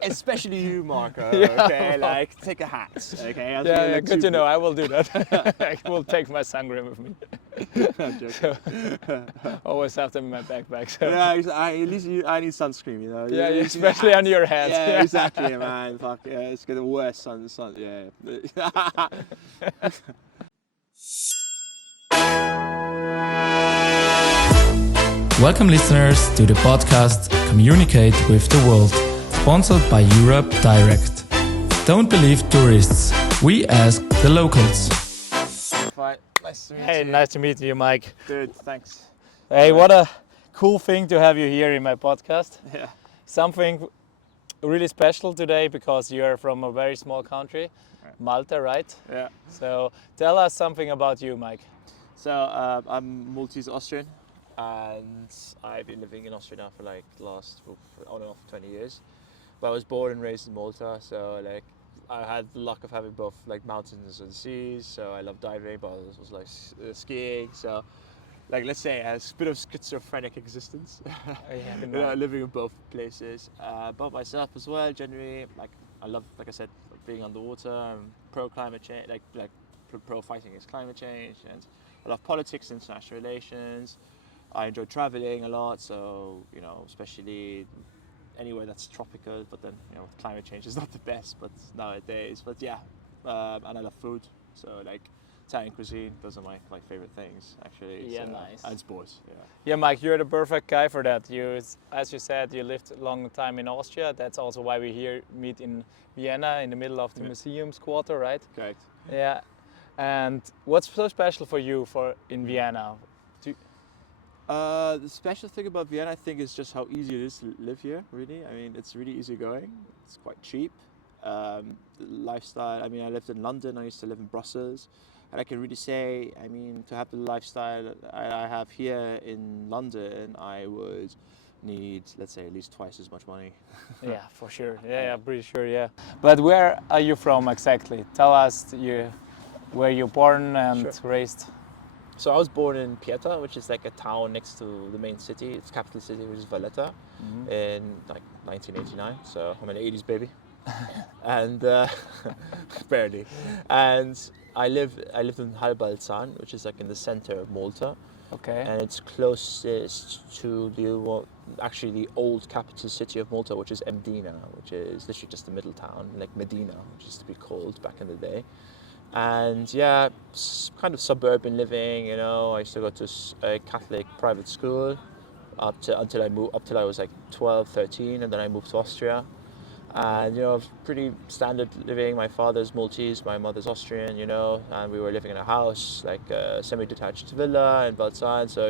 Especially you, Marco. Yeah. Okay, like take a hat. Okay. Yeah, good to know. I will do that. I will take my sun cream with me. I'm joking. So, always have them in my backpack. So. Yeah, at least I need sunscreen, you know. Yeah, You need especially hat. on your head. Yeah, exactly, man. Fuck yeah, it's gonna worse sun. Yeah. Welcome listeners to the podcast Communicate with the World, sponsored by Europe Direct. Don't believe tourists, we ask the locals. Fine. Nice to meet Hey, you. nice to meet you, Mike. Dude, thanks. Hey, what a cool thing to have you here in my podcast. Yeah. Something really special today because you're from a very small country, Malta, right? Yeah. So tell us something about you, Mike. So I'm Maltese Austrian, and I've been living in Austria now for like the last on and off 20 years. But I was born and raised in Malta, so like I had the luck of having both like mountains and seas. So I love diving, but I was like skiing. So like let's say a bit of schizophrenic existence. You know, living in both places. But myself as well. Generally, like I love, like I said, being on the water. I'm pro climate change, like pro fighting against climate change, and I love politics, international relations. I enjoy traveling a lot, so you know, especially anywhere that's tropical. But then you know, climate change is not the best, but nowadays. But yeah, and I love food. So like Italian cuisine, those are my favorite things actually. Yeah, so, nice. And sports. Yeah. Yeah, Mike, you're the perfect guy for that. As you said, you lived a long time in Austria. That's also why we here meet in Vienna, in the middle of the museums quarter, right? Correct. Yeah. And what's so special for you in Vienna? The special thing about Vienna, I think, is just how easy it is to live here. Really, I mean, it's really easygoing. It's quite cheap. The lifestyle. I mean, I lived in London. I used to live in Brussels, and I can really say, I mean, to have the lifestyle I have here in London, I would need, let's say, at least twice as much money. Yeah, for sure. Yeah, pretty sure. Yeah. But where are you from exactly? Tell us where you're born and raised. So I was born in Pietra, which is like a town next to the main city. It's capital city, which is Valletta, in like 1989. So I'm an 80s baby, and barely. And I lived in Halbalzan, which is like in the center of Malta. Okay. And it's closest to the old capital city of Malta, which is Mdina, which is literally just the middle town, like Medina, which used to be called back in the day. And yeah, kind of suburban living, you know. I used to go to a Catholic private school until I was like 12, 13, and then I moved to Austria. And you know, pretty standard living. My father's Maltese, my mother's Austrian, you know, and we were living in a house, like a semi-detached villa in Balzan. So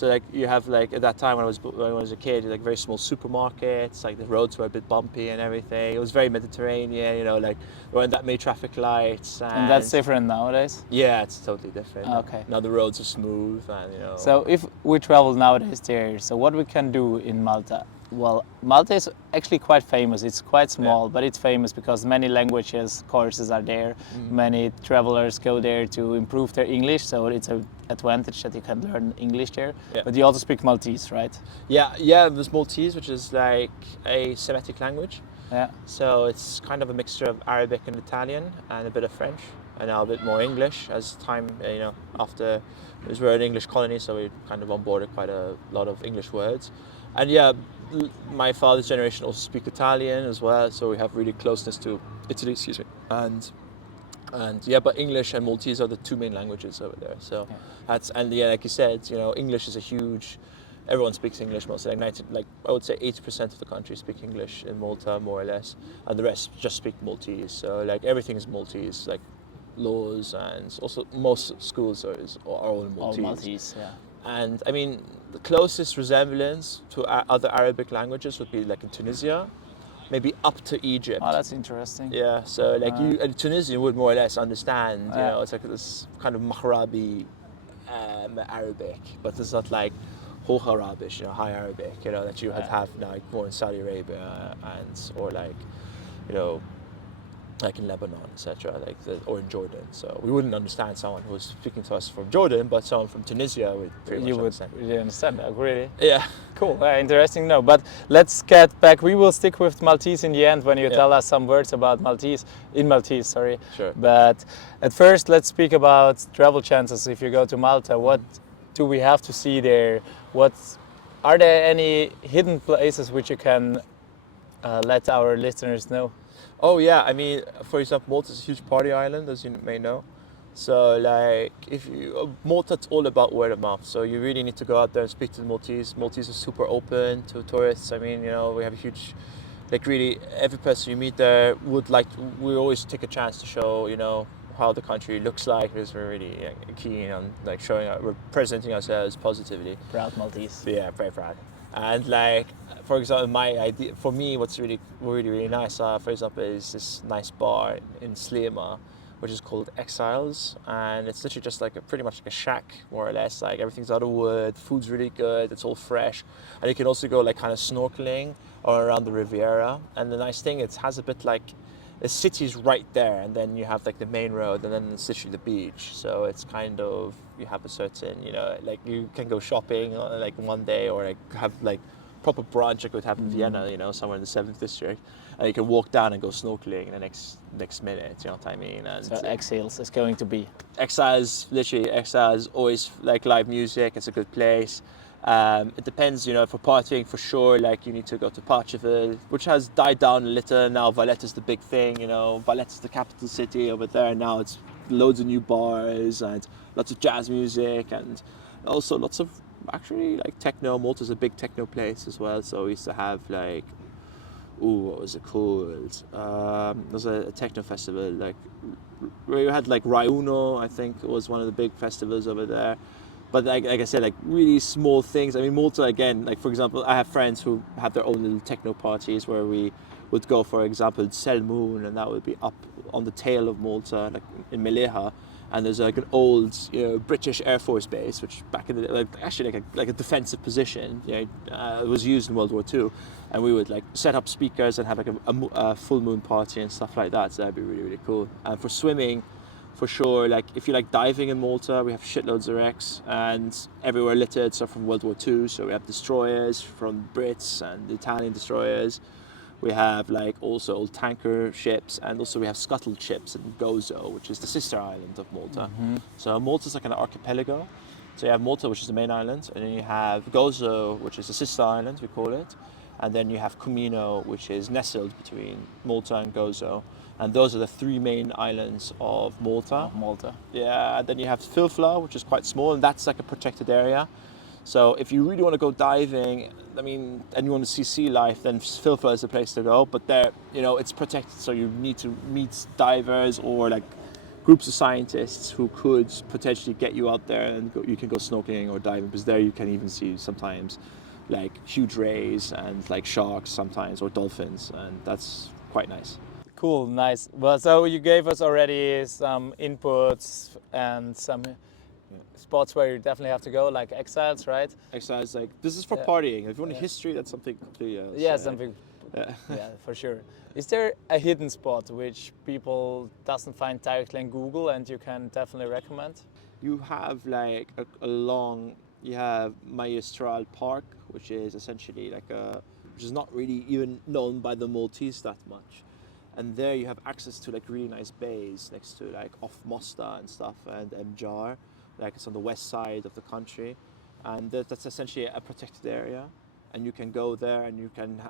like you have like at that time when I was a kid, like very small supermarkets, like the roads were a bit bumpy and everything. It was very Mediterranean, you know, like there weren't that many traffic lights. And that's different nowadays? Yeah, it's totally different. Okay. Now the roads are smooth and you know. So if we travel nowadays there, so what we can do in Malta? Well, Malta is actually quite famous. It's quite small, but it's famous because many languages courses are there. Many travelers go there to improve their English, so it's an advantage that you can learn English there. Yeah. But you also speak Maltese, right? Yeah, there's Maltese, which is like a Semitic language. Yeah. So it's kind of a mixture of Arabic and Italian and a bit of French, and now a bit more English as time, you know, after, because we're an English colony, so we kind of onboarded quite a lot of English words. And yeah, my father's generation also speak Italian as well, so we have really closeness to Italy, excuse me. And yeah, but English and Maltese are the two main languages over there. So like you said, you know, English is a huge. Everyone speaks English mostly. Like I would say 80% of the country speak English in Malta, more or less, and the rest just speak Maltese. So like everything is Maltese, like laws, and also most schools are all in Maltese. All Maltese, yeah. And I mean, the closest resemblance to other Arabic languages would be like in Tunisia, maybe up to Egypt. Oh, that's interesting. Yeah, so like a Tunisian would more or less understand, you know, it's like this kind of Maghrabi Arabic, but it's not like Hoch Arabic, you know, High Arabic, you know, that you have now like more in Saudi Arabia or like, you know, like in Lebanon, etc., or in Jordan. So we wouldn't understand someone who was speaking to us from Jordan, but someone from Tunisia would pretty much understand. You understand that, really? Yeah. Cool, interesting. No, but let's get back. We will stick with Maltese in the end when you tell us some words about Maltese. Sorry. Sure. But at first, let's speak about travel chances. If you go to Malta, what do we have to see there? Are there any hidden places which you can let our listeners know? Oh yeah, I mean, for example, Malta is a huge party island, as you may know. So like, Malta, it's all about word of mouth. So you really need to go out there and speak to the Maltese. Maltese is super open to tourists. I mean, we have a huge, really every person you meet there we always take a chance to show, how the country looks like, because we're really keen on representing ourselves positively. Proud Maltese. Yeah, very proud. And for example, my idea, for me, what's really, really, really nice, for example, is this nice bar in Slema, which is called Exiles, and it's literally just pretty much like a shack, more or less. Like everything's out of wood, food's really good, it's all fresh, and you can also go kind of snorkeling or around the Riviera. And the nice thing, it has a bit the city's right there, and then you have the main road, and then it's literally the beach. So it's kind of, you have a certain, you can go shopping one day, or have proper brunch like we'd have in Vienna, somewhere in the 7th district, and you can walk down and go snorkeling in the next minute. You know what I mean? And so Exiles is going to be. Exiles always live music. It's a good place. It depends, for partying for sure, you need to go to Parcheville, which has died down a little. Now Valletta's the big thing, Valletta's the capital city over there. Now it's loads of new bars and lots of jazz music, and also lots of actually techno. Malta's a big techno place as well. So we used to have what was it called? There was a techno festival, where you had Raiuno, I think it was one of the big festivals over there. But like I said, really small things. I mean, Malta, again, for example, I have friends who have their own little techno parties where we would go, for example, Sel Moon, and that would be up on the tail of Malta, in Meleha. And there's an old, British Air Force base, which back in the day, actually a defensive position. It was used in World War II, and we would set up speakers and have a full moon party and stuff like that. So that'd be really, really cool. And for swimming, for sure, if you like diving in Malta, we have shitloads of wrecks, and everywhere littered. So from World War II, so we have destroyers from Brits and Italian destroyers. We have also old tanker ships, and also we have scuttled ships in Gozo, which is the sister island of Malta. Mm-hmm. So Malta's an archipelago. So you have Malta, which is the main island, and then you have Gozo, which is the sister island, we call it. And then you have Comino, which is nestled between Malta and Gozo. And those are the 3 main islands of Malta. Yeah, and then you have Filfla, which is quite small, and that's a protected area. So if you really want to go diving, and you want to see sea life, then Filfla is the place to go. But there, it's protected, so you need to meet divers or groups of scientists who could potentially get you out there, and you can go snorkeling or diving, because there you can even see sometimes huge rays and sharks sometimes, or dolphins, and that's quite nice. Cool, nice. Well, so you gave us already some inputs and some spots where you definitely have to go, like Exiles, right? Exiles, this is for partying. If you want history, that's something completely else. Yeah, something. Yeah, for sure. Is there a hidden spot which people doesn't find directly in Google and you can definitely recommend? You have you have Majjistral Park, which is essentially which is not really even known by the Maltese that much. And there you have access to really nice bays next to off Mosta and stuff, and Mjar. It's on the west side of the country, and that's essentially a protected area, and you can go there and you can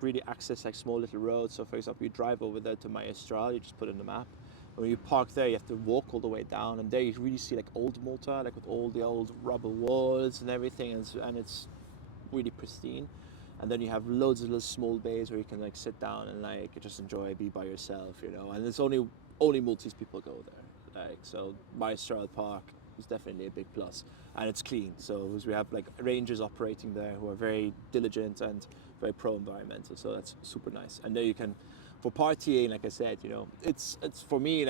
really access small little roads. So for example, you drive over there to Majjistral, you just put in the map. When you park there, you have to walk all the way down, and there you really see old Malta, with all the old rubble walls and everything, and it's really pristine. And then you have loads of little small bays where you can sit down and just enjoy, be by yourself, and it's only Maltese people go there. So Majjistral Park is definitely a big plus, and it's clean. So we have rangers operating there who are very diligent and very pro-environmental. So that's super nice. And there you can, for partying, like I said, it's for me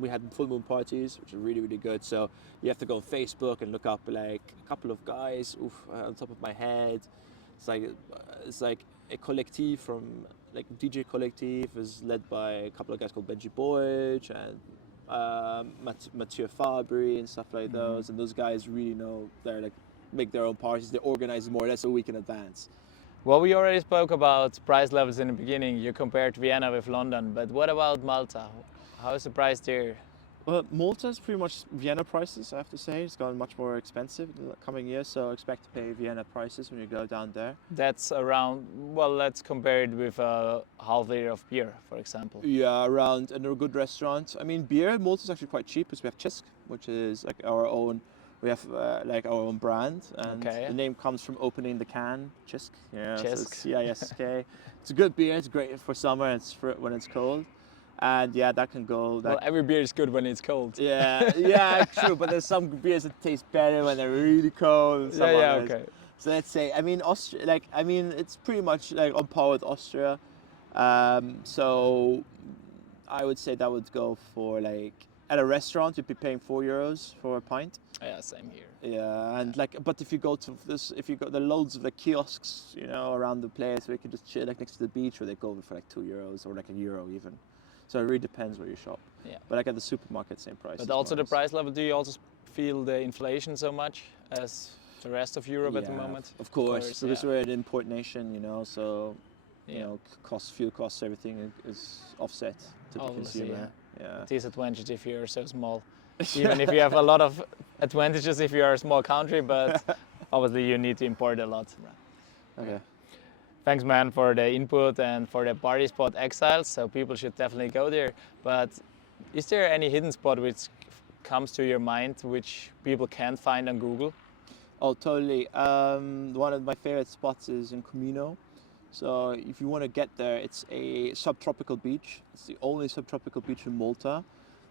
we had full moon parties, which are really, really good. So you have to go on Facebook and look up a couple of guys on top of my head. It's a collective from like DJ collective is led by a couple of guys called Benji Boych and Jason Fabri and stuff like those. And those guys really know they're like make their own parties. They organize more or less a week in advance. Well, we already spoke about price levels in the beginning. You compared Vienna with London, but what about Malta? How is the price there? Well, Malta's pretty much Vienna prices, I have to say. It's gotten much more expensive in the coming years, so expect to pay Vienna prices when you go down there. That's around, well, let's compare it with a half liter of beer, for example. Yeah, around in a good restaurant. I mean, beer in Malta's actually quite cheap because we have Chisk, which is like our own. We have like our own brand, and the name comes from opening the can, Chisk. Yeah, Chisk. so it's C-I-S-K. It's a good beer. It's great for summer. It's for when it's cold, and yeah, that can go. Well, every beer is good when it's cold. Yeah, yeah, true. But there's some beers that taste better when they're really cold. And some others. Okay. So let's say, I mean, Austria. It's pretty much like on par with Austria. So I would say that would go for like. At a restaurant, you'd be paying €4 for a pint. Yeah, same here. Yeah, and but if you go to this, if you got the loads of the kiosks, around the place where you can just chill like next to the beach, where they go for like €2 or like €1 even. So it really depends where you shop. Yeah. But like at the supermarket, same price. But also the price level. Do you also feel the inflation so much as the rest of Europe at the moment? Of course, because we're an import nation, so fuel costs, everything is offset to the consumer. Yeah. Disadvantage if you're so small. Even if you have a lot of advantages if you're a small country, but obviously you need to import a lot. Okay. Thanks, man, for the input and for the party spot Exiles. So people should definitely go there. But is there any hidden spot which comes to your mind which people can't find on Google? Oh, totally. One of my favorite spots is in Comino. So if you want to get there, it's a subtropical beach. It's the only subtropical beach in Malta.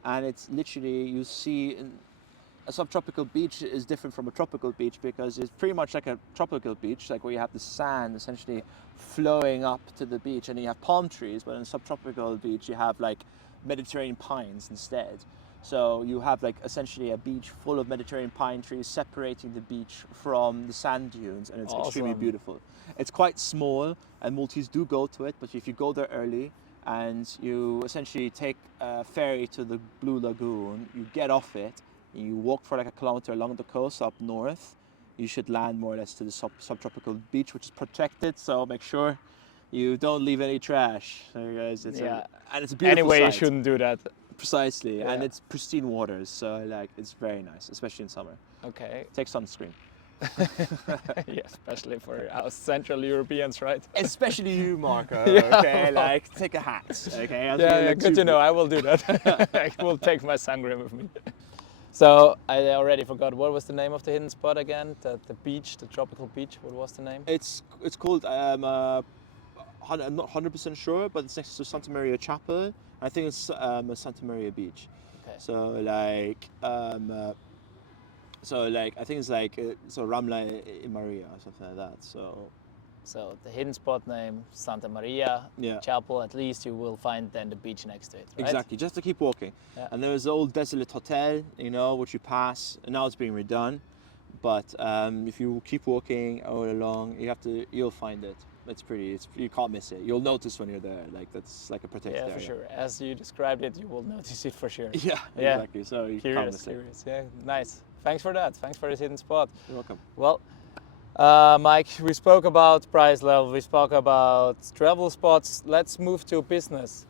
And it's literally, you see, a subtropical beach is different from a tropical beach because it's pretty much like a tropical beach, like where you have the sand essentially flowing up to the beach and you have palm trees, but in a subtropical beach you have like Mediterranean pines instead. So you have like essentially a beach full of Mediterranean pine trees separating the beach from the sand dunes, and it's extremely beautiful. It's quite small and Maltese do go to it, but if you go there early and you essentially take a ferry to the Blue Lagoon, you get off it, and you walk for like a kilometer along the coast up north, you should land more or less to the subtropical beach, which is protected, so make sure you don't leave any trash. There, guys. And it's a beautiful anyway, sight. You shouldn't do that. Precisely, and it's pristine waters, so like it's very nice, especially in summer. Okay. Take sunscreen. Yeah, especially for us Central Europeans, right? Especially you, Marco. Yeah, okay, like take a hat. Okay. Yeah, good to know. I will do that. I will take my sangria with me. So I already forgot, what was the name of the hidden spot again? The beach, the tropical beach. What was the name? It's called. I'm not 100% sure, but it's next to Santa Maria Chapel. I think it's Santa Maria Beach. Okay. So like I think it's like Ramla in Maria or something like that. So the hidden spot name, Santa Maria Chapel, at least you will find then the beach next to it, right? Exactly, just to keep walking. Yeah. And there's the old desolate hotel, which you pass, and now it's being redone. But if you keep walking all along, you'll find it. It's pretty. You can't miss it. You'll notice when you're there. Like that's like a protected area. Yeah, for sure. As you described it, you will notice it for sure. Yeah, exactly. So you can't miss it. Curious. Yeah, nice. Thanks for that. Thanks for this hidden spot. You're welcome. Well, Mike, we spoke about price level. We spoke about travel spots. Let's move to business.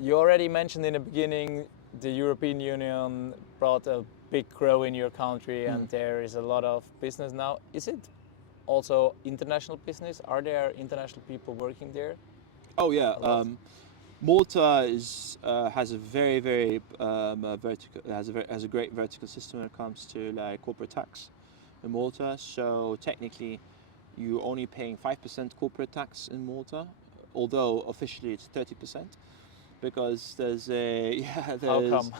You already mentioned in the beginning the European Union brought a big growth in your country, and there is a lot of business now. Is it also international business? Are there international people working there? Oh yeah, Malta has a very vertical has a great vertical system when it comes to like corporate tax in Malta. So technically, you're only paying 5% corporate tax in Malta, although officially it's 30%, because there's a How come?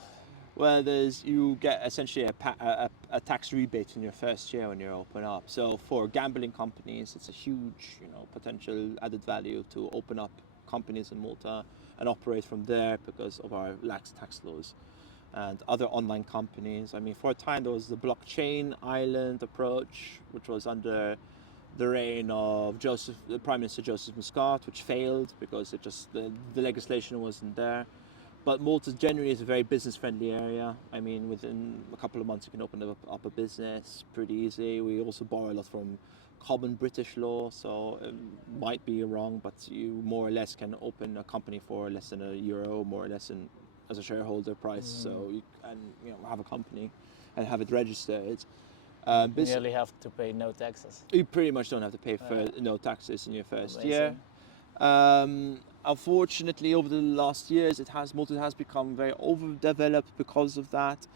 Well, you get essentially a tax rebate in your first year when you open up. So for gambling companies, it's a huge, potential added value to open up companies in Malta and operate from there because of our lax tax laws. And other online companies, I mean, for a time there was the blockchain island approach, which was under the reign of the Prime Minister Joseph Muscat, which failed because the legislation wasn't there. But Malta generally is a very business-friendly area. I mean, within a couple of months you can open up a business pretty easy. We also borrow a lot from common British law, so it might be wrong, but you more or less can open a company for less than €1, more or less, as a shareholder price. So you can have a company and have it registered. You nearly have to pay no taxes. You pretty much don't have to pay for no taxes in your first Amazing. year. Unfortunately, over the last years, Malta has become very overdeveloped because of that.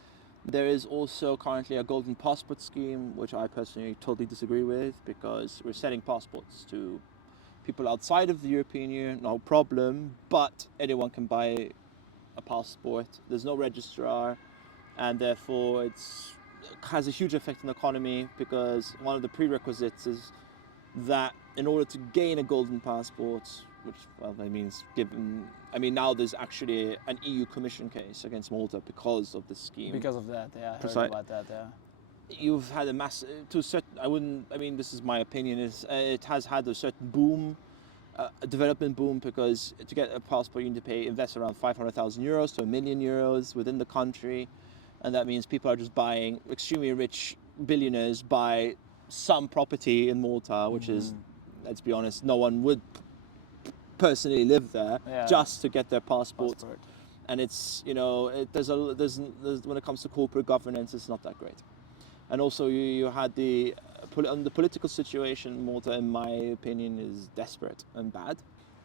There is also currently a golden passport scheme, which I personally totally disagree with, because we're selling passports to people outside of the European Union, no problem, but anyone can buy a passport. There's no registrar, and therefore it has a huge effect on the economy, because one of the prerequisites is that in order to gain a golden passport, which now there's actually an EU Commission case against Malta because of this scheme. Because of that, yeah, I heard about that, yeah. You've had a massive, this is my opinion, it has had a certain boom, a development boom, because to get a passport you need to invest around €500,000 to €1 million within the country, and that means people are just buying, extremely rich billionaires buy some property in Malta, which is, let's be honest, no one would personally live there just to get their passport. And it's, there's when it comes to corporate governance, it's not that great. And also you had the political situation in Malta, in my opinion, is desperate and bad.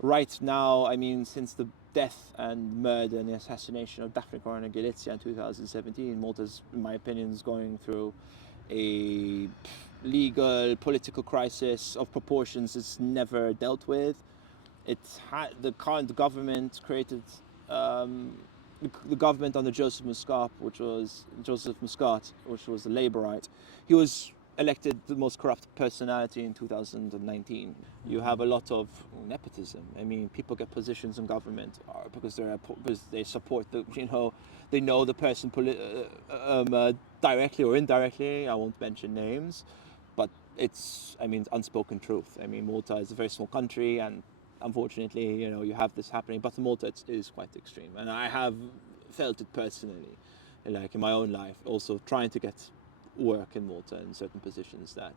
Right now, since the death and murder and the assassination of Daphne Caruana Galizia in 2017, Malta's, in my opinion, is going through a legal, political crisis of proportions it's never dealt with. The current government created the government under Joseph Muscat, which was a Labourite. He was elected the most corrupt personality in 2019. You have a lot of nepotism. People get positions in government because they support they know the person directly or indirectly. I won't mention names, but it's unspoken truth. Malta is a very small country, and unfortunately, you have this happening. But in Malta, it is quite extreme, and I have felt it personally, like in my own life, also trying to get work in Malta in certain positions, that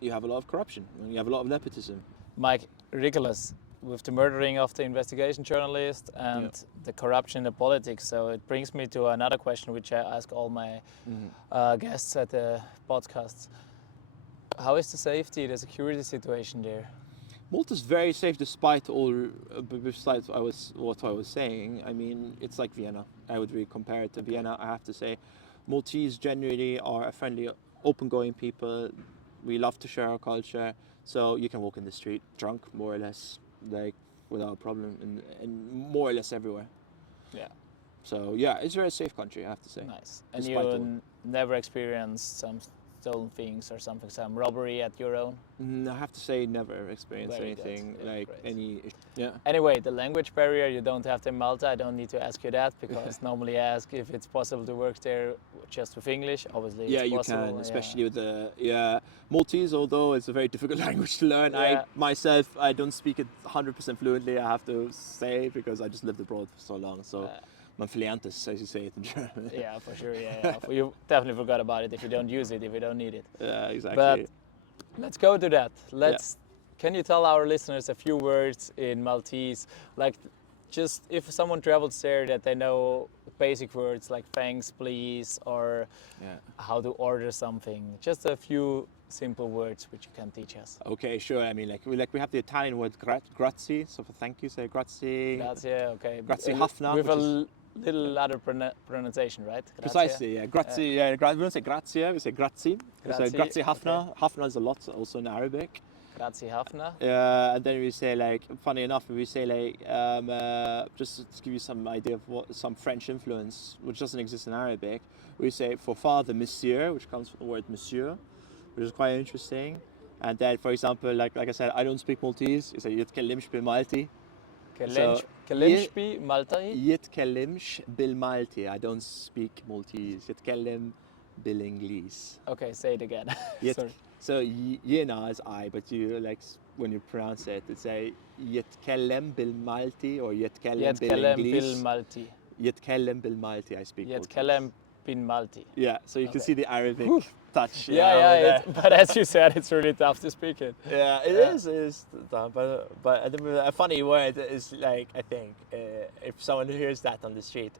you have a lot of corruption and you have a lot of nepotism. Mike, ridiculous with the murdering of the investigation journalist and the corruption in the politics. So it brings me to another question, which I ask all my guests at the podcasts. How is the security situation there? Malta's very safe despite what I was saying. It's like Vienna. I would really compare it to Vienna, I have to say. Maltese generally are a friendly, open-going people. We love to share our culture, so you can walk in the street drunk, more or less, without a problem, and more or less everywhere. Yeah. So yeah, it's a very safe country, I have to say. Nice. And you never experienced some stolen things or something, some robbery at your own? I have to say, never experienced anything any. Yeah. Anyway, the language barrier you don't have in Malta. I don't need to ask you that, because normally I ask if it's possible to work there just with English. Obviously, yeah, it's possible. You can, especially with the Maltese. Although it's a very difficult language to learn, I don't speak it 100% fluently. I have to say, because I just lived abroad for so long. So. Man verlernt es, as you say it in German. Yeah, for sure. Yeah. You definitely forgot about it if you don't use it, if you don't need it. Yeah, exactly. But let's go to that. Can you tell our listeners a few words in Maltese, like just if someone travels there, that they know basic words like thanks, please, or how to order something. Just a few simple words which you can teach us. Okay, sure. We have the Italian word grazie, so for thank you, say grazie. Grazie, okay. Grazie hafna. With a little other pronunciation, right? Grazie. Precisely, yeah. Grazie, we don't say grazie, we say grazie. So grazie hafna. Okay. Hafna is a lot also in Arabic. Grazie hafna. And then we say, funny enough, we say just to give you some idea of some French influence, which doesn't exist in Arabic, we say for father, monsieur, which comes from the word monsieur, which is quite interesting. And then, for example, like I said, I don't speak Maltese. You say "Yitkellimx bil-Malti." Kellimx bil-Malti? Yitkellimx bil-Malti. I don't speak Maltese. Yitkellim bil-Inglis. Okay, say it again. So Vienna is I, but you like when you pronounce it, it's a Yetkellem bil Malti or Yetkellem bil Yetkellem Inglis. bil Malti. Yetkellem bil Malti, I speak. Yetkellem bin Malti. Yeah, so you can see the Arabic touch. But as you said, it's really tough to speak it. Yeah, it is tough, but a funny word is like, I think if someone hears that on the street,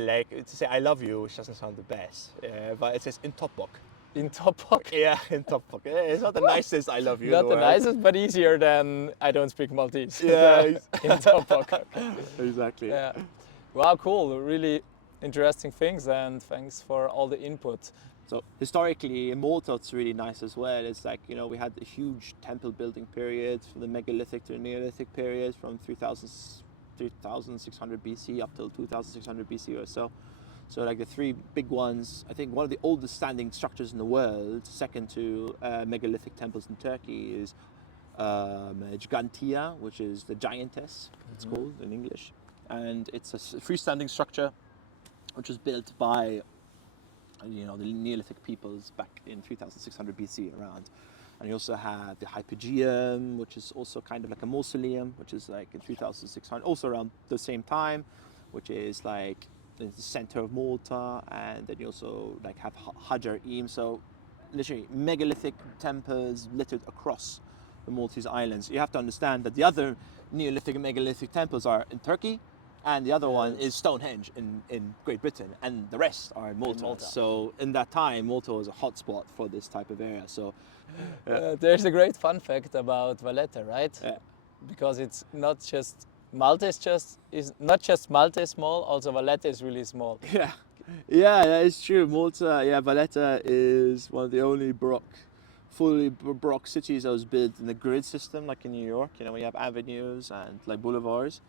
like to say I love you, which doesn't sound the best, but it says in Topok. In Topok? Yeah, in Topok. It's not the nicest I love you. Not the world. nicest, but easier than I don't speak Maltese. Yeah, In Topok. exactly. Yeah. Wow, cool. Really interesting things, and thanks for all the input. So historically in Malta it's really nice as well. It's like, you know, we had a huge temple building period from the megalithic to the Neolithic period from 3600 BC up till 2600 BC or so. So like the three big ones, I think one of the oldest standing structures in the world, second to megalithic temples in Turkey, is Gigantia, which is the giantess, it's called in English. And it's a freestanding structure which was built by, you know, the Neolithic peoples back in 3600 BC around. And you also have the Hypogeum, which is also kind of like a mausoleum, which is like in 3600, also around the same time, which is like the center of Malta. And then you also like have Hajar-im, so literally megalithic temples littered across the Maltese islands. You have to understand that the other Neolithic and megalithic temples are in Turkey, and the other one is Stonehenge in Great Britain, and the rest are in Malta. So in that time, Malta was a hotspot for this type of area. So there's a great fun fact about Valletta, right? Yeah. Because it's not just Malta is not just Malta is small, also Valletta is really small. Yeah, that is true. Malta, Valletta is one of the only fully Baroque cities that was built in the grid system, like in New York. You know, we have avenues and like boulevards.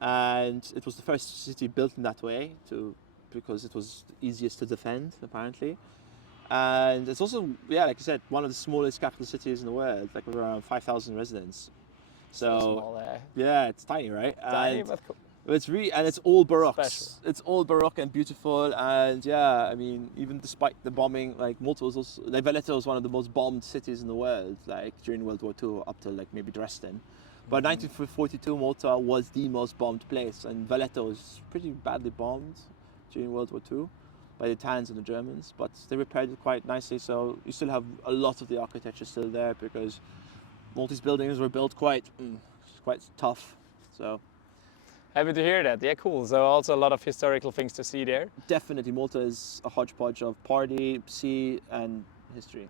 And it was the first city built in that way because it was the easiest to defend, apparently. And it's also, like I said, one of the smallest capital cities in the world, like with around 5,000 residents. So small, yeah, it's tiny, right? Tiny, but cool. It's really, and it's all Baroque. Special. It's all Baroque and beautiful. And yeah, I mean, even despite the bombing, like Malta was also, like Valletta was one of the most bombed cities in the world, like during World War II, up to like maybe Dresden. But 1942, Malta was the most bombed place, and Valletta was pretty badly bombed during World War II by the Italians and the Germans. But they repaired it quite nicely, so you still have a lot of the architecture still there because Maltese buildings were built quite tough. So happy to hear that. Yeah, cool. So also a lot of historical things to see there. definitely, Malta is a hodgepodge of party, sea, and history.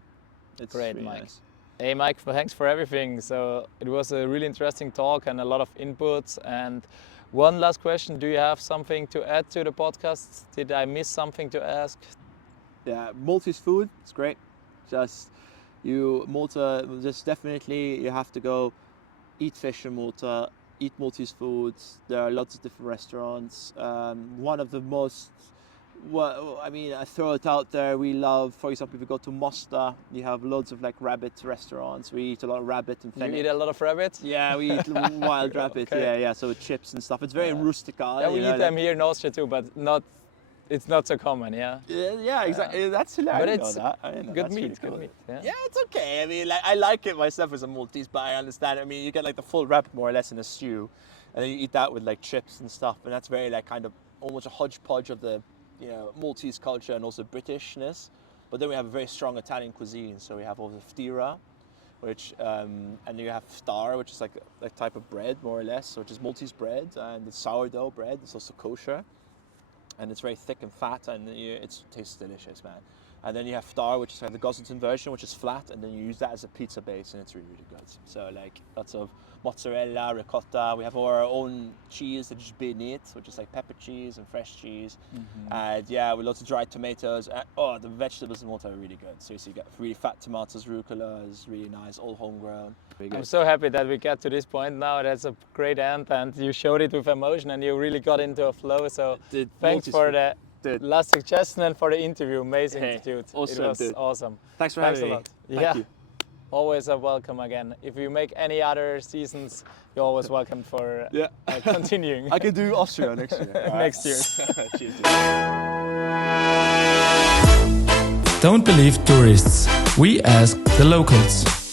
It's Great, really Mike. nice. Hey Mike, thanks for everything. So it was a really interesting talk and a lot of inputs. And one last question, do you have something to add to the podcast? Did I miss something to ask? Yeah, Maltese food, it's great. Malta, just definitely you have to go eat fish in Malta, eat Maltese food. There are lots of different restaurants. One of the most, I throw it out there, we love, for example, if you go to Mosta, you have loads of like rabbit restaurants. We eat a lot of rabbit and fennec. You eat a lot of rabbit? Yeah, we eat wild rabbit, Okay. so with chips and stuff. It's very rustical. Yeah, we eat them here in Austria too, but it's not so common, yeah? Yeah, exactly. That's hilarious. But it's good meat, good meat. Yeah, it's okay. I mean, like I like it myself as a Maltese, but I understand. I mean, you get like the full rabbit more or less in a stew, and then you eat that with like chips and stuff, and that's very like kind of almost a hodgepodge of the Maltese culture and also Britishness. But then we have a very strong Italian cuisine. So we have also ftira, which and you have ftar, which is like a type of bread more or less, which is Maltese bread, and it's sourdough bread. It's also kosher, and it's very thick and fat, and it tastes delicious, man. And then you have ftar, which is like the Gozo version, which is flat, and then you use that as a pizza base, and it's really, really good. So like lots of mozzarella, ricotta. We have our own cheese, which is beignet, which is like pepper cheese and fresh cheese. And with lots of dried tomatoes. The vegetables in Malta are really good. So you get really fat tomatoes, rucola is really nice, all homegrown. Really good. I'm so happy that we get to this point now. That's a great end, and you showed it with emotion, and you really got into a flow. So thanks for the last suggestion and for the interview. Amazing, dude. Awesome, it was awesome. Thanks for having me. A lot. Thank you. Always a welcome again. If you make any other seasons, you're always welcome for continuing. I can do Austria next year. Next year. Cheers. Don't believe tourists. we asked the locals.